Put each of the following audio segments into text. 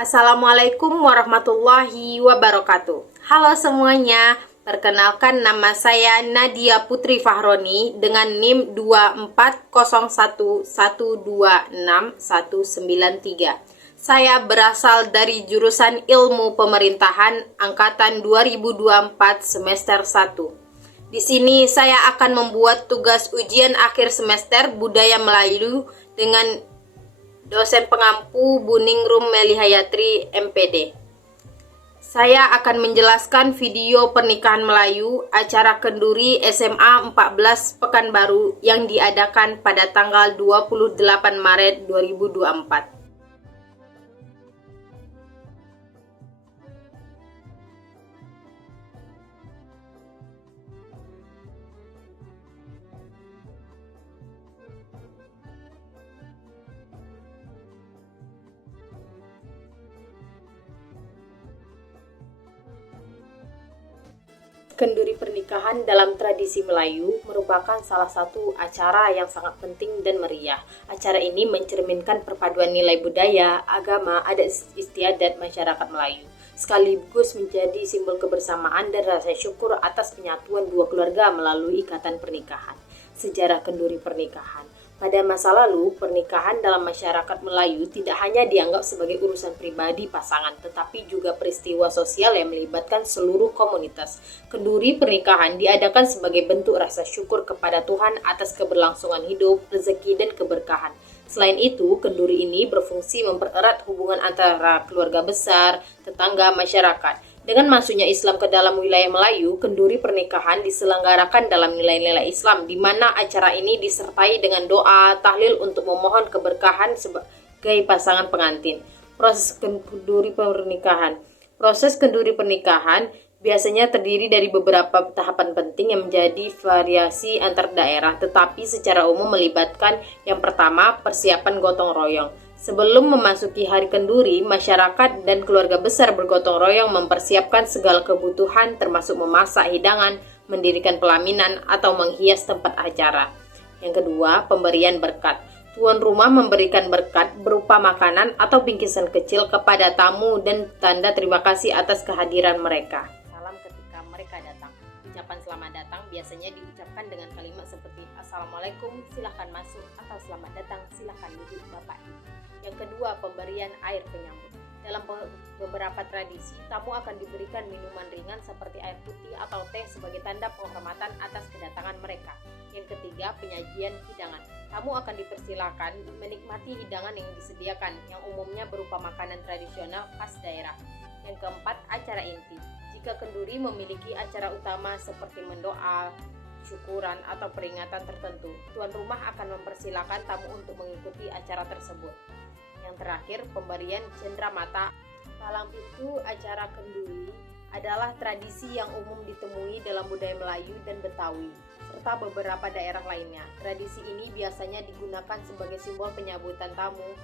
Assalamualaikum warahmatullahi wabarakatuh. Halo semuanya, perkenalkan nama saya Nadia Putri Fahroni dengan NIM 2401126193. Saya berasal dari jurusan Ilmu Pemerintahan angkatan 2024 semester 1. Di sini saya akan membuat tugas ujian akhir semester Budaya Melayu dengan dosen pengampu Buningrum Melihayatri MPD. Saya akan menjelaskan video pernikahan Melayu acara kenduri SMA 14 Pekanbaru yang diadakan pada tanggal 28 Maret 2024. Kenduri pernikahan dalam tradisi Melayu merupakan salah satu acara yang sangat penting dan meriah. Acara ini mencerminkan perpaduan nilai budaya, agama, adat istiadat masyarakat Melayu, sekaligus menjadi simbol kebersamaan dan rasa syukur atas penyatuan dua keluarga melalui ikatan pernikahan. Sejarah kenduri pernikahan. Pada masa lalu, pernikahan dalam masyarakat Melayu tidak hanya dianggap sebagai urusan pribadi pasangan, tetapi juga peristiwa sosial yang melibatkan seluruh komunitas. Kenduri pernikahan diadakan sebagai bentuk rasa syukur kepada Tuhan atas keberlangsungan hidup, rezeki, dan keberkahan. Selain itu, kenduri ini berfungsi mempererat hubungan antara keluarga besar, tetangga, masyarakat. Dengan masuknya Islam ke dalam wilayah Melayu, kenduri pernikahan diselenggarakan dalam nilai-nilai Islam, di mana acara ini disertai dengan doa, tahlil untuk memohon keberkahan sebagai pasangan pengantin. Proses kenduri pernikahan. Proses kenduri pernikahan biasanya terdiri dari beberapa tahapan penting yang menjadi variasi antar daerah, tetapi secara umum melibatkan yang pertama, persiapan gotong royong. Sebelum memasuki hari kenduri, masyarakat dan keluarga besar bergotong royong mempersiapkan segala kebutuhan termasuk memasak hidangan, mendirikan pelaminan, atau menghias tempat acara. Yang kedua, pemberian berkat. Tuan rumah memberikan berkat berupa makanan atau bingkisan kecil kepada tamu dan tanda terima kasih atas kehadiran mereka. Salam ketika mereka datang. Ucapan selamat datang biasanya diucapkan dengan kalimat seperti Assalamualaikum, silahkan masuk, atau selamat datang, silahkan duduk Bapak Ibu. Yang kedua, pemberian air penyambut. Dalam beberapa tradisi, tamu akan diberikan minuman ringan seperti air putih atau teh sebagai tanda penghormatan atas kedatangan mereka. Yang ketiga, penyajian hidangan. Tamu akan dipersilakan menikmati hidangan yang disediakan, yang umumnya berupa makanan tradisional khas daerah. Yang keempat, acara inti. Jika kenduri memiliki acara utama seperti mendoa, syukuran, atau peringatan tertentu, tuan rumah akan mempersilakan tamu untuk mengikuti acara tersebut. Yang terakhir, pemberian cenderamata. Palang pintu acara kenduri adalah tradisi yang umum ditemui dalam budaya Melayu dan Betawi, serta beberapa daerah lainnya. Tradisi ini biasanya digunakan sebagai simbol penyambutan tamu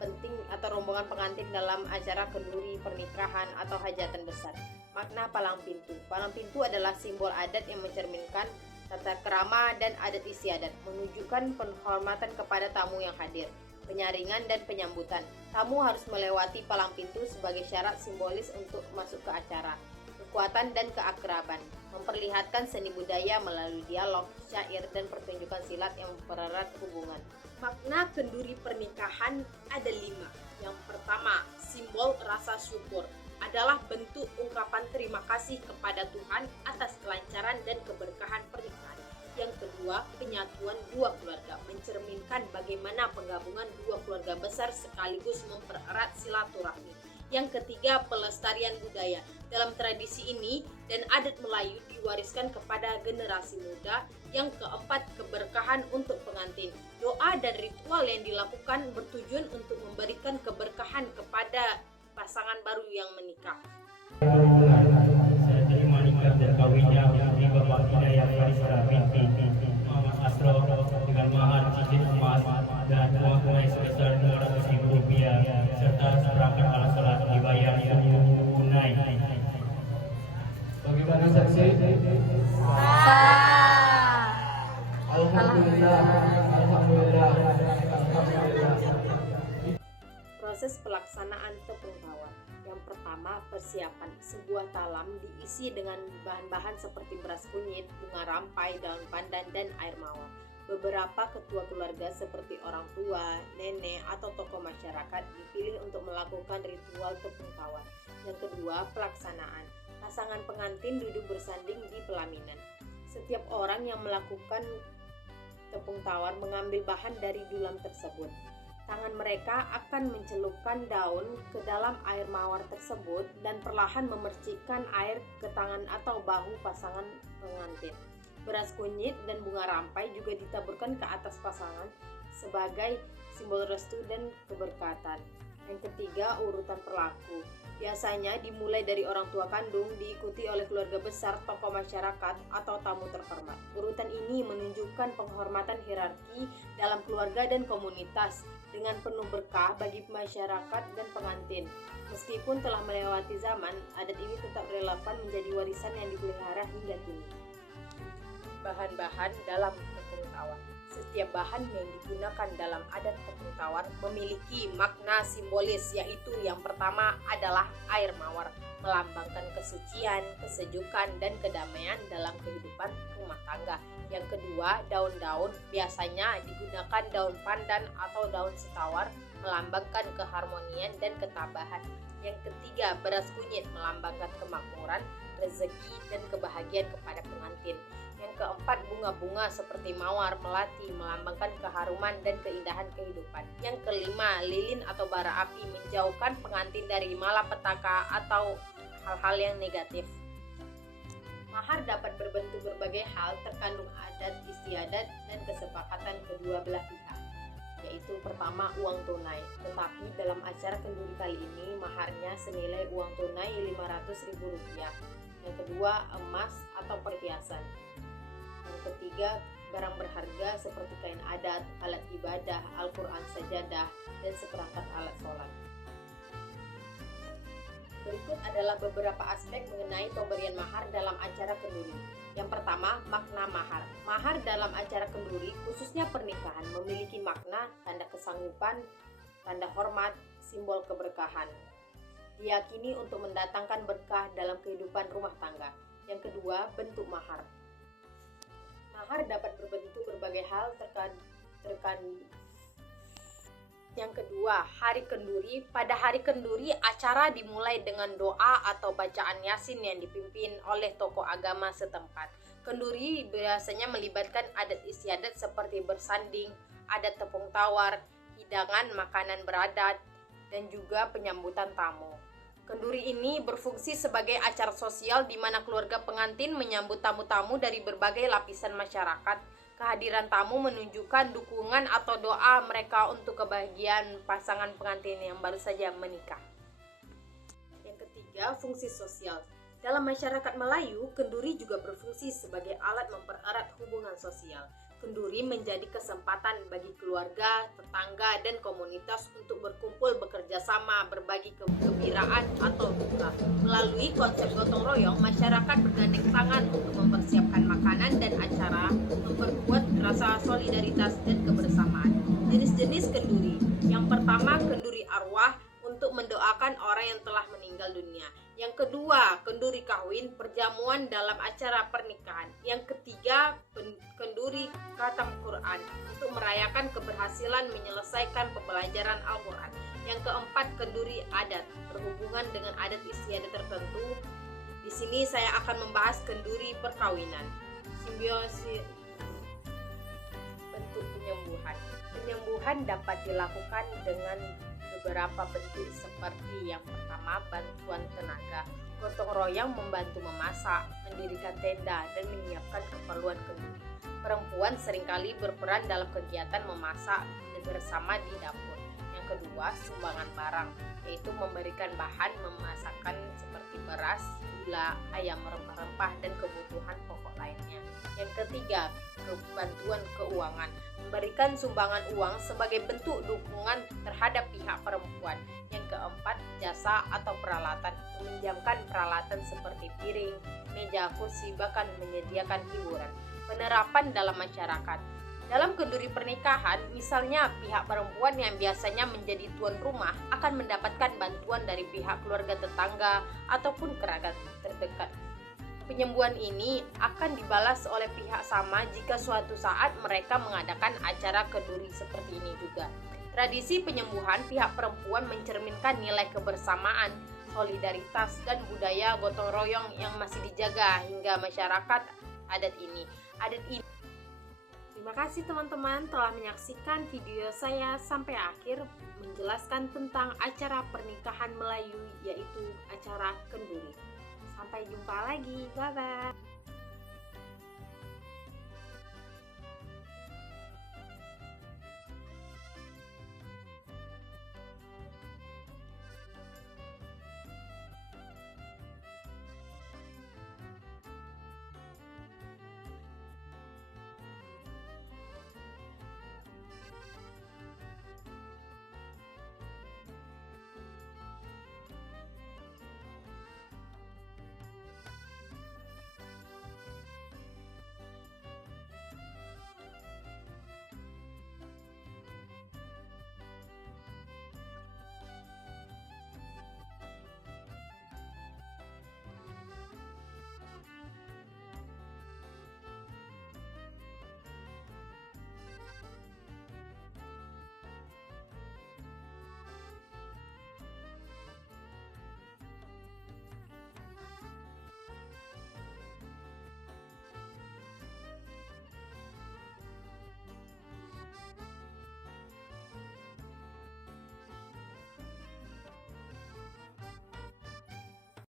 penting atau rombongan pengantin dalam acara kenduri, pernikahan, atau hajatan besar. Makna palang pintu. Palang pintu adalah simbol adat yang mencerminkan tata krama dan adat istiadat, menunjukkan penghormatan kepada tamu yang hadir. Penyaringan dan penyambutan. Tamu harus melewati palang pintu sebagai syarat simbolis untuk masuk ke acara. Kekuatan dan keakraban. Memperlihatkan seni budaya melalui dialog, syair, dan pertunjukan silat yang mempererat hubungan. Makna kenduri pernikahan ada 5. Yang pertama, simbol rasa syukur. Adalah bentuk ungkapan terima kasih kepada Tuhan atas kelancaran dan keberkahan pernikahan. Yang kedua, penyatuan dua keluarga, mencerminkan bagaimana penggabungan dua keluarga besar sekaligus mempererat silaturahmi. Yang ketiga, pelestarian budaya. Dalam tradisi ini dan adat Melayu diwariskan kepada generasi muda. Yang keempat, keberkahan untuk pengantin. Doa dan ritual yang dilakukan bertujuan untuk memberikan keberkahan kepada pasangan baru yang menikah. Saya terima nikah dan kawinnya di Bapak Hidayat Faisal binti Muhammad Asro dengan mahar cincin emas dan uang tunai sebesar Rp200.000 serta seperangkat alat sholat dibayar tunai. Bagaimana saksi? Alhamdulillah. Proses pelaksanaan tepung tawar. Yang pertama, persiapan. Sebuah talam diisi dengan bahan-bahan seperti beras kunyit, bunga rampai, daun pandan, dan air mawar. Beberapa ketua keluarga seperti orang tua, nenek, atau tokoh masyarakat dipilih untuk melakukan ritual tepung tawar. Yang kedua, pelaksanaan. Pasangan pengantin duduk bersanding di pelaminan. Setiap orang yang melakukan tepung tawar mengambil bahan dari dulam tersebut. Tangan mereka akan mencelupkan daun ke dalam air mawar tersebut dan perlahan memercikkan air ke tangan atau bahu pasangan pengantin. Beras kunyit dan bunga rampai juga ditaburkan ke atas pasangan sebagai simbol restu dan keberkatan. Yang ketiga, urutan perlaku. Biasanya dimulai dari orang tua kandung, diikuti oleh keluarga besar, tokoh masyarakat, atau tamu terhormat. Urutan ini menunjukkan penghormatan hierarki dalam keluarga dan komunitas dengan penuh berkah bagi masyarakat dan pengantin. Meskipun telah melewati zaman, adat ini tetap relevan menjadi warisan yang dipelihara hingga kini. Bahan-bahan dalam tepung tawar. Setiap bahan yang digunakan dalam adat tepung tawar memiliki makna simbolis, yaitu yang pertama adalah air mawar, melambangkan kesucian, kesejukan, dan kedamaian dalam kehidupan rumah tangga. Yang kedua, daun-daun, biasanya digunakan daun pandan atau daun setawar, melambangkan keharmonian dan ketabahan. Yang ketiga, beras kunyit, melambangkan kemakmuran, rezeki, dan kebahagiaan kepada pengantin. Yang keempat, bunga-bunga seperti mawar, melati, melambangkan keharuman dan keindahan kehidupan. Yang kelima, lilin atau bara api, menjauhkan pengantin dari malapetaka atau hal-hal yang negatif. Mahar dapat berbentuk berbagai hal, terkandung adat, istiadat, dan kesepakatan kedua belah pihak. Yaitu pertama, uang tunai. Tetapi dalam acara kenduri kali ini, maharnya senilai uang tunai Rp500.000. Yang kedua, emas atau perhiasan. Yang ketiga, barang berharga seperti kain adat, alat ibadah, Al-Quran, sajadah, dan seperangkat alat sholat. Berikut adalah beberapa aspek mengenai pemberian mahar dalam acara kenduri. Yang pertama, makna mahar. Mahar dalam acara kenduri, khususnya pernikahan, memiliki makna, tanda kesanggupan, tanda hormat, simbol keberkahan. Diyakini untuk mendatangkan berkah dalam kehidupan rumah tangga. Yang kedua, bentuk mahar. Mahar dapat berbentuk berbagai hal Yang kedua, hari kenduri. Pada hari kenduri, acara dimulai dengan doa atau bacaan Yasin yang dipimpin oleh tokoh agama setempat. Kenduri biasanya melibatkan adat istiadat seperti bersanding, adat tepung tawar, hidangan makanan beradat, dan juga penyambutan tamu. Kenduri ini berfungsi sebagai acara sosial di mana keluarga pengantin menyambut tamu-tamu dari berbagai lapisan masyarakat. Kehadiran tamu menunjukkan dukungan atau doa mereka untuk kebahagiaan pasangan pengantin yang baru saja menikah. Yang ketiga, fungsi sosial. Dalam masyarakat Melayu, kenduri juga berfungsi sebagai alat mempererat hubungan sosial. Kenduri menjadi kesempatan bagi keluarga, tetangga, dan komunitas untuk berkumpul bekerja sama, berbagi kegembiraan atau duka. Melalui konsep gotong royong, masyarakat bergandeng tangan untuk mempersiapkan makanan dan acara, memperkuat rasa solidaritas dan kebersamaan. Jenis-jenis kenduri. Yang pertama, kenduri arwah, untuk mendoakan orang yang telah meninggal dunia. Yang kedua, kenduri kawin, perjamuan dalam acara pernikahan. Yang ketiga, kenduri khatam Quran, untuk merayakan keberhasilan menyelesaikan pembelajaran Al-Quran. Yang keempat, kenduri adat, berhubungan dengan adat istiadat tertentu. Di sini saya akan membahas kenduri perkawinan. Simbiosis bentuk penyembuhan. Penyembuhan dapat dilakukan dengan beberapa bentuk seperti yang pertama, bantuan tenaga. Gotong royong membantu memasak, mendirikan tenda, dan menyiapkan keperluan kenduri. Perempuan seringkali berperan dalam kegiatan memasak bersama di dapur. Yang kedua, sumbangan barang, yaitu memberikan bahan memasakkan seperti beras, gula, ayam rempah-rempah, dan kebutuhan pokok lainnya. Yang ketiga, bantuan keuangan, memberikan sumbangan uang sebagai bentuk dukungan terhadap pihak perempuan. Yang keempat, jasa atau peralatan, meminjamkan peralatan seperti piring, meja, kursi, bahkan menyediakan hiburan. Penerapan dalam masyarakat. Dalam kenduri pernikahan, misalnya pihak perempuan yang biasanya menjadi tuan rumah akan mendapatkan bantuan dari pihak keluarga tetangga ataupun kerabat terdekat. Penyembuhan ini akan dibalas oleh pihak sama jika suatu saat mereka mengadakan acara kenduri seperti ini juga. Tradisi penyembuhan pihak perempuan mencerminkan nilai kebersamaan, solidaritas, dan budaya gotong royong yang masih dijaga hingga masyarakat adat ini. Terima kasih teman-teman telah menyaksikan video saya sampai akhir menjelaskan tentang acara pernikahan Melayu yaitu acara kenduri. Sampai jumpa lagi, bye-bye.